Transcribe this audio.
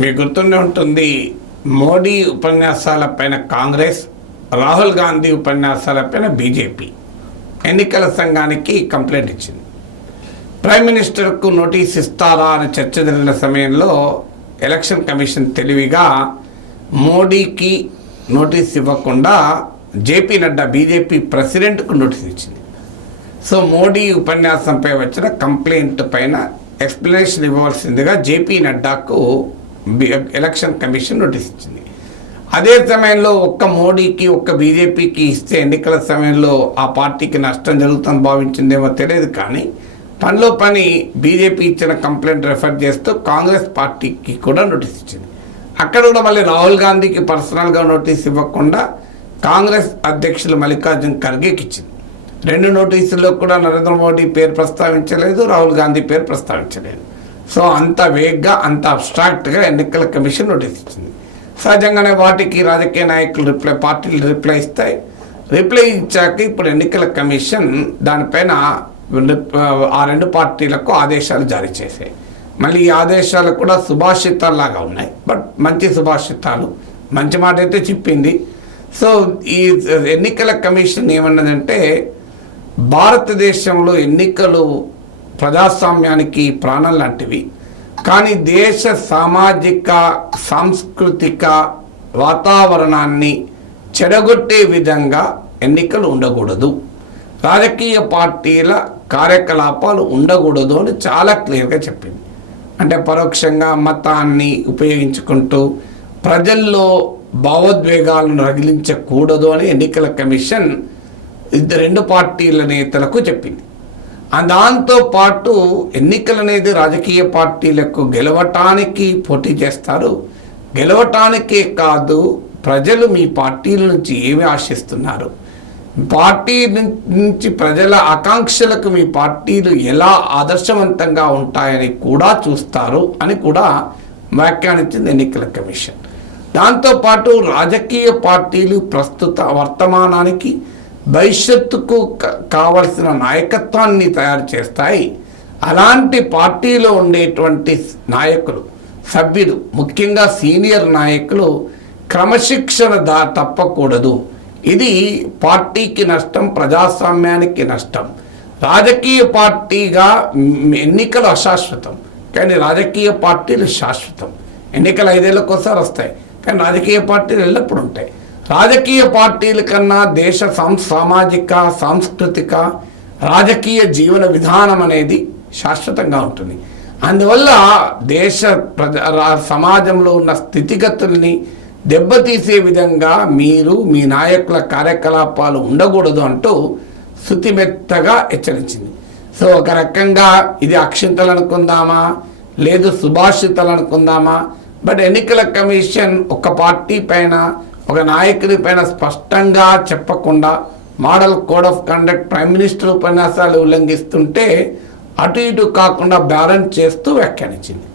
మీకు గుర్తుండే ఉంటుంది, మోడీ ఉపన్యాసాలపైన కాంగ్రెస్, రాహుల్ గాంధీ ఉపన్యాసాలపైన బీజేపీ ఎన్నికల సంఘానికి కంప్లైంట్ ఇచ్చింది. ప్రైమ్ మినిస్టర్కు నోటీస్ ఇస్తారా అని చర్చ జరిగిన సమయంలో ఎలక్షన్ కమిషన్ తెలివిగా మోడీకి నోటీస్ ఇవ్వకుండా జేపీ నడ్డా బీజేపీ ప్రెసిడెంట్కు నోటీస్ ఇచ్చింది. సో మోడీ ఉపన్యాసంపై వచ్చిన కంప్లైంట్ పైన ఎక్స్ప్లెనేషన్ ఇవ్వవలసిందిగా జేపీ నడ్డాకు ఎలక్షన్ కమిషన్ నోటీస్ ఇచ్చింది. అదే సమయంలో ఒక్క మోడీకి ఒక్క బీజేపీకి ఇస్తే ఎన్నికల సమయంలో ఆ పార్టీకి నష్టం జరుగుతుందని భావించిందేమో తెలియదు, కానీ పనిలో పని బీజేపీ ఇచ్చిన కంప్లైంట్ రెఫర్ చేస్తూ కాంగ్రెస్ పార్టీకి కూడా నోటీస్ ఇచ్చింది. అక్కడ కూడా మళ్ళీ రాహుల్ గాంధీకి పర్సనల్గా నోటీస్ ఇవ్వకుండా కాంగ్రెస్ అధ్యక్షులు మల్లికార్జున్ ఖర్గేకి ఇచ్చింది. రెండు నోటీసుల్లో కూడా నరేంద్ర మోడీ పేరు ప్రస్తావించలేదు, రాహుల్ గాంధీ పేరు ప్రస్తావించలేదు. సో అంత వేగ్గా, అంత అబ్స్ట్రాక్ట్గా ఎన్నికల కమిషన్ నోటీస్ ఇచ్చింది. సహజంగానే వాటికి రాజకీయ నాయకులు పార్టీలు రిప్లై ఇస్తాయి. రిప్లై ఇచ్చాక ఇప్పుడు ఎన్నికల కమిషన్ దానిపైన ఆ రెండు పార్టీలకు ఆదేశాలు జారీ చేశాయి. మళ్ళీ ఈ ఆదేశాలు కూడా సుభాషితాల్లాగా ఉన్నాయి, బట్ మంచి సుభాషితాలు, మంచి మాట అయితే చెప్పింది. సో ఈ ఎన్నికల కమిషన్ ఏమన్నదంటే, భారతదేశంలో ఎన్నికలు ప్రజాస్వామ్యానికి ప్రాణం లాంటివి, కానీ దేశ సామాజిక సాంస్కృతిక వాతావరణాన్ని చెడగొట్టే విధంగా ఎన్నికలు ఉండకూడదు, రాజకీయ పార్టీల కార్యకలాపాలు ఉండకూడదు అని చాలా క్లియర్గా చెప్పింది. అంటే పరోక్షంగా మతాన్ని ఉపయోగించుకుంటూ ప్రజల్లో భావోద్వేగాలను రగిలించకూడదు అని ఎన్నికల కమిషన్ రెండు పార్టీల నేతలకు చెప్పింది. దాంతోపాటు ఎన్నికలు అనేది రాజకీయ పార్టీలకు గెలవటానికి పోటీ చేస్తారు, గెలవటానికే కాదు ప్రజలు మీ పార్టీల నుంచి ఏమి ఆశిస్తున్నారు, పార్టీ నుంచి ప్రజల ఆకాంక్షలకు మీ పార్టీలు ఎలా ఆదర్శవంతంగా ఉంటాయని కూడా చూస్తారు అని కూడా వ్యాఖ్యానించింది ఎన్నికల కమిషన్. దాంతోపాటు రాజకీయ పార్టీలు ప్రస్తుత వర్తమానానికి భవిష్యత్తుకు కావలసిన నాయకత్వాన్ని తయారు చేస్తాయి. అలాంటి పార్టీలో ఉండేటువంటి నాయకులు, సభ్యులు, ముఖ్యంగా సీనియర్ నాయకులు క్రమశిక్షణ తప్పకూడదు. ఇది పార్టీకి నష్టం, ప్రజాస్వామ్యానికి నష్టం. రాజకీయ పార్టీగా ఎన్నికలు అశాశ్వతం, కానీ రాజకీయ పార్టీలు శాశ్వతం. ఎన్నికలు 5 ఏళ్ళకోసారి వస్తాయి, కానీ రాజకీయ పార్టీలు ఎల్లప్పుడూ ఉంటాయి. రాజకీయ పార్టీల కన్నా దేశ సామాజిక సాంస్కృతిక రాజకీయ జీవన విధానం అనేది శాశ్వతంగా ఉంటుంది. అందువల్ల దేశ సమాజంలో ఉన్న స్థితిగతుల్ని దెబ్బతీసే విధంగా మీరు మీ నాయకుల కార్యకలాపాలు ఉండకూడదు అంటూ శుతిమెత్తగా హెచ్చరించింది. సో ఒక రకంగా ఇది అక్షింతలు అనుకుందామా, లేదు సుభాషితాలు అనుకుందామా, బట్ ఎన్నికల కమిషన్ ఒక పార్టీ పైన, ఒక నాయకుడి పైన స్పష్టంగా చెప్పకుండా model code of conduct prime minister ఉపన్యాసాలు ఉల్లంఘిస్తుంటే అటు ఇటు కాకుండా బ్యాలెన్స్ చేస్తూ వ్యాఖ్యానించింది.